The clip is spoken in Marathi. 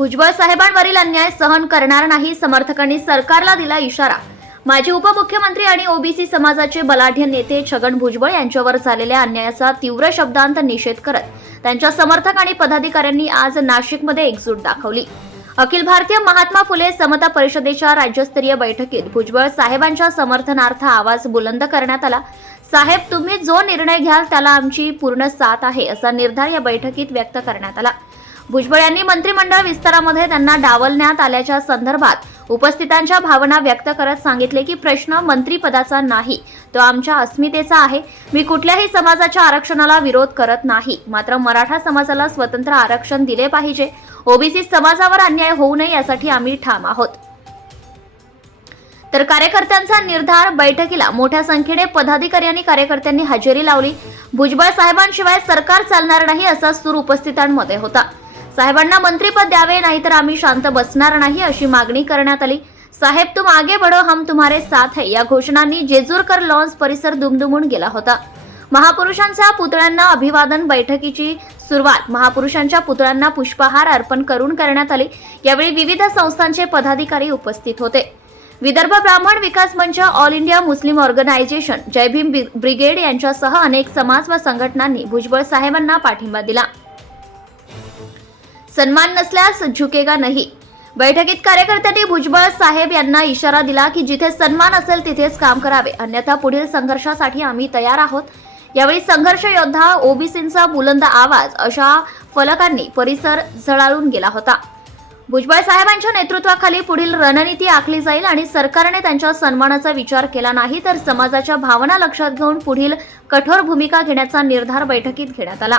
भुजबळ साहेबांवरील अन्याय सहन करणार नाही समर्थकांनी सरकारला दिला इशारा. माजी उपमुख्यमंत्री आणि ओबीसी समाजाचे बलाढ्य नेते छगन भुजबळ यांच्यावर झालेल्या अन्यायाचा तीव्र शब्दांत निषेध करत त्यांच्या समर्थक आणि पदाधिकाऱ्यांनी आज नाशिकमध्ये एकजूट दाखवली. अखिल भारतीय महात्मा फुले समता परिषदेच्या राज्यस्तरीय बैठकीत भुजबळ साहेबांच्या समर्थनार्थ आवाज बुलंद करण्यात आला. साहेब तुम्ही जो निर्णय घ्याल त्याला आमची पूर्ण साथ आहे असा निर्धार या बैठकीत व्यक्त करण्यात आला. भुजबळ यांनी मंत्रिमंडळ विस्तारामध्ये त्यांना डावलण्यात आल्याच्या संदर्भात उपस्थितांच्या भावना व्यक्त करत सांगितले की प्रश्न मंत्रीपदाचा नाही तो आमच्या अस्मितेचा आहे. मी कुठल्याही समाजाच्या आरक्षणाला विरोध करत नाही. मात्र मराठा समाजाला स्वतंत्र आरक्षण दिले पाहिजे. ओबीसी समाजावर अन्याय होऊ नये यासाठी आम्ही ठाम आहोत. तर कार्यकर्त्यांचा निर्धार बैठकीला मोठ्या संख्येने पदाधिकारी आणि कार्यकर्त्यांनी हजेरी लावली. भुजबळ साहेबांशिवाय सरकार चालणार नाही असा सूर उपस्थितांमध्ये होता. साहेबांना मंत्रीपद द्यावे नाहीतर आम्ही शांत बसणार नाही अशी मागणी करण्यात आली. साहेब तुम आगे बढो हम तुम्हारे साथ है. या घोषणांनी जेजूरकर लॉन्स परिसर दुमदुमून गेला होता. महापुरुषांच्या पुतळ्यांना अभिवादन बैठकीची सुरुवात महापुरुषांच्या पुतळ्यांना पुष्पहार अर्पण करून करण्यात आली. यावेळी विविध संस्थांचे पदाधिकारी उपस्थित होते. Vidarbha Brahman Vikas Manch all India Muslim organisation Jai Bhim ब्रि- brigade यांच्यासह अनेक समाज व संघटनांनी भुजबळ साहेबांना पाठिंबा दिला. सन्मान नसल्यास झुकेगा नाही. बैठकीत कार्यकर्त्यांनी भुजबळ साहेब यांना इशारा दिला की जिथे सन्मान असेल तिथेच काम करावे. अन्यथा पुढील संघर्षासाठी आम्ही तयार आहोत. यावेळी संघर्ष योद्धा ओबीसींचा बुलंद आवाज अशा फलकांनी परिसर झळाळून गेला होता. भुजबळ साहेबांच्या नेतृत्वाखाली पुढील रणनीती आखली जाईल आणि सरकारने त्यांच्या सन्मानाचा विचार केला नाही तर समाजाच्या भावना लक्षात घेऊन पुढील कठोर भूमिका घेण्याचा निर्धार बैठकीत घेण्यात आला.